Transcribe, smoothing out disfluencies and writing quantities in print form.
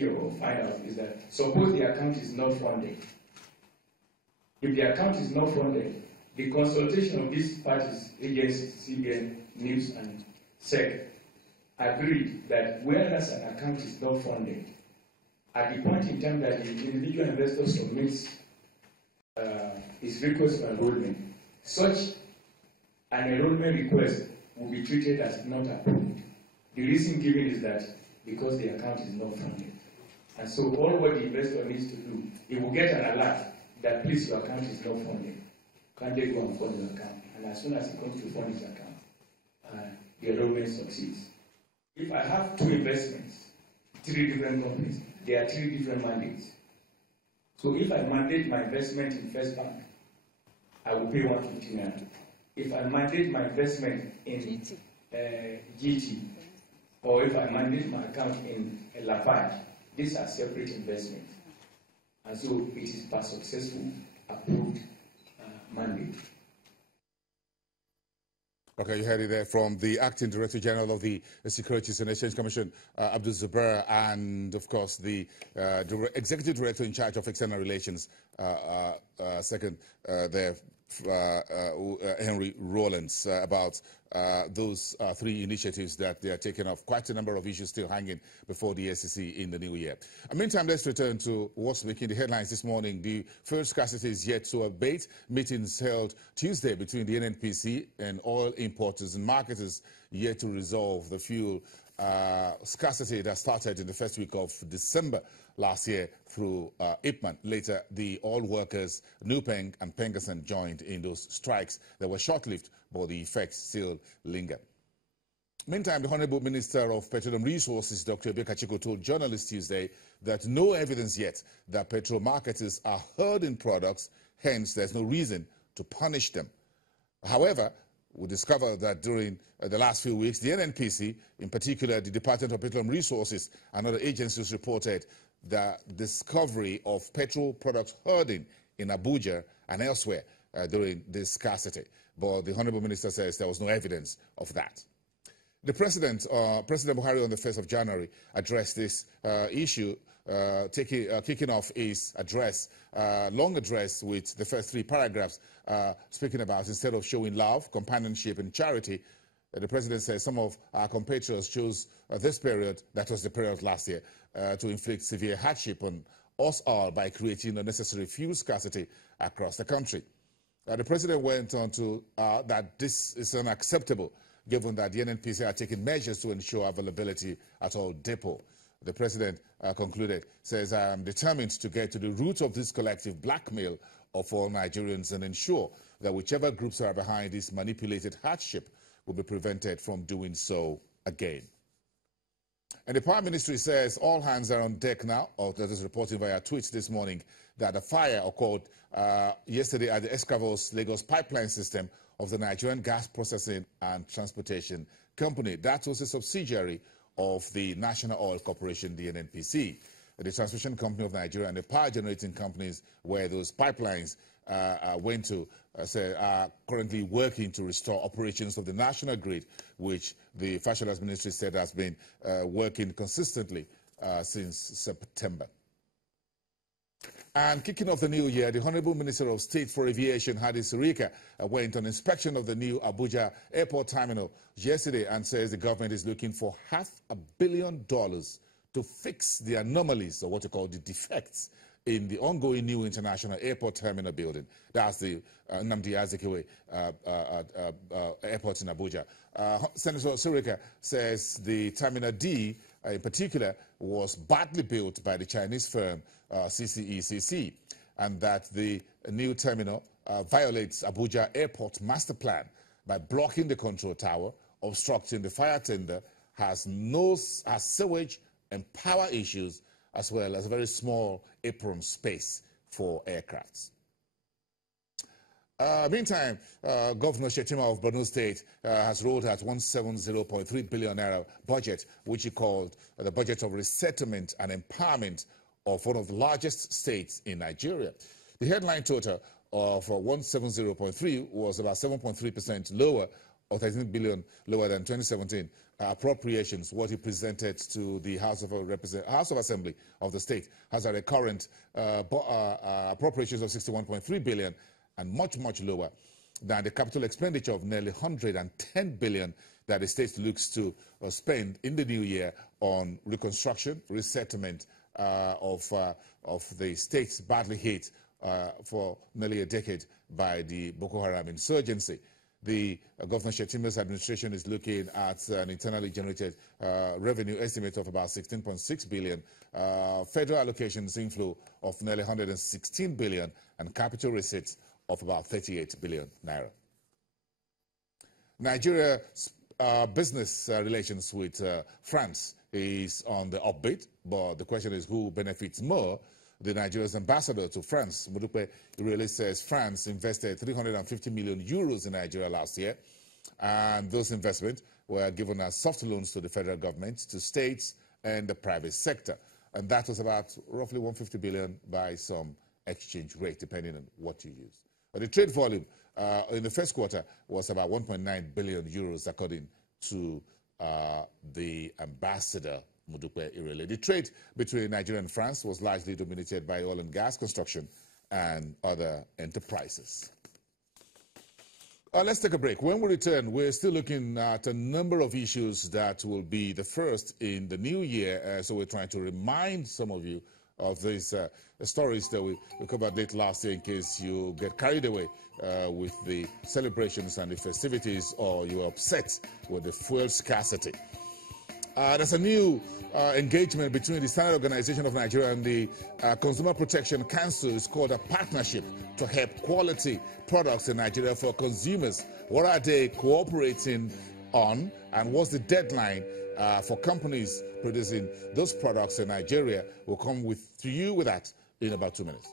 or find out is that suppose the account is not funded. If the account is not funded, the consultation of these parties, agencies, CBN, NIPS, and SEC, agreed that whereas an account is not funded, at the point in time that the individual investor submits his request for enrollment, such an enrollment request will be treated as not approved. The reason given is that because the account is not funded. And so all what the investor needs to do, he will get an alert that please your account is not funded. Can they go and fund his account? And as soon as he comes to fund his account, the enrollment succeeds. If I have two investments, 3 different companies, there are 3 different mandates. So if I mandate my investment in First Bank, I will pay 150 naira. If I mandate my investment in GT, or if I mandate my account in Lafarge, these are separate investments. And so it is per successful approved mandate. Okay, you heard it there from the Acting Director General of the Securities and Exchange Commission, Abdul Zubair, and of course the Executive Director in charge of External Relations, Henry Rawlins, about those 3 initiatives that they are taking off. Quite a number of issues still hanging before the SEC in the new year. Meantime, let's return to what's making the headlines this morning. The fuel scarcity is yet to abate. Meetings held Tuesday between the NNPC and oil importers and marketers yet to resolve the fuel scarcity that started in the first week of December last year through IPMAN. Later, the oil workers, Nupeng and Pengassan, joined in those strikes that were short-lived, but the effects still linger. Meantime, the Honorable Minister of Petroleum Resources, Dr. Pt.2, told journalists Tuesday that no evidence yet that petrol marketers are hoarding products, hence there's no reason to punish them. However, we discovered that during the last few weeks, the NNPC, in particular the Department of Petroleum Resources and other agencies, reported the discovery of petrol products hoarding in Abuja and elsewhere during this scarcity. But the Honorable Minister says there was no evidence of that. The President Buhari on the 1st of January addressed this issue, kicking off his address, long address with the first 3 paragraphs, speaking about instead of showing love, companionship and charity, the President says some of our compatriots chose this period, that was the period last year, to inflict severe hardship on us all by creating unnecessary fuel scarcity across the country. The President went on to that this is unacceptable, given that the NNPC are taking measures to ensure availability at all depots. The President concluded, says, I am determined to get to the root of this collective blackmail of all Nigerians and ensure that whichever groups are behind this manipulated hardship will be prevented from doing so again. And the Prime Ministry says all hands are on deck now, or that is reporting via tweets this morning, that a fire occurred yesterday at the Escravos Lagos pipeline system of the Nigerian Gas Processing and Transportation Company. That was a subsidiary of the National Oil Corporation, the NNPC. The Transmission Company of Nigeria and the power generating companies where those pipelines went to are currently working to restore operations of the national grid, which the Fashion Ministry said has been working consistently since September. And kicking off the new year, the Honorable Minister of State for Aviation, Hadi Sirika, went on inspection of the new Abuja Airport Terminal yesterday and says the government is looking for $500 million to fix the anomalies, or what you call the defects, in the ongoing new international airport terminal building. That's the Nnamdi Azikiwe airport in Abuja. Senator Sirika says the Terminal D, in particular, was badly built by the Chinese firm CCECC, and that the new terminal violates Abuja Airport Master Plan by blocking the control tower, obstructing the fire tender, has sewage and power issues, as well as a very small apron space for aircrafts. Meantime, Governor Shetima of Borno State has rolled out 170.3 billion naira budget, which he called the budget of resettlement and empowerment of one of the largest states in Nigeria. The headline total of 170.3 was about 7.3% lower, or 13 billion lower than 2017, appropriations, what he presented to the House of Assembly of the state, has a recurrent appropriations of 61.3 billion, and much, much lower than the capital expenditure of nearly 110 billion that the state looks to spend in the new year on reconstruction, resettlement of the states badly hit for nearly a decade by the Boko Haram insurgency. The Governor Shetima's administration is looking at an internally generated revenue estimate of about 16.6 billion, federal allocations inflow of nearly 116 billion, and capital receipts of about 38 billion naira. Nigeria's business relations with France is on the upbeat, but the question is who benefits more. The Nigeria's ambassador to France, Modupe Irele, says France invested 350 million euros in Nigeria last year, and those investments were given as soft loans to the federal government, to states, and the private sector. And that was about roughly 150 billion by some exchange rate, depending on what you use. But the trade volume in the first quarter was about 1.9 billion euros, according to the ambassador, Modupe Irele. The trade between Nigeria and France was largely dominated by oil and gas, construction, and other enterprises. Let's take a break. When we return, we're still looking at a number of issues that will be the first in the new year. So we're trying to remind some of you of these stories that we covered late last year, in case you get carried away with the celebrations and the festivities, or you're upset with the fuel scarcity. There's a new engagement between the Standard Organization of Nigeria and the Consumer Protection Council. It's called a partnership to help quality products in Nigeria for consumers. What are they cooperating on, and what's the deadline for companies producing those products in Nigeria? We'll come to you with that in about 2 minutes.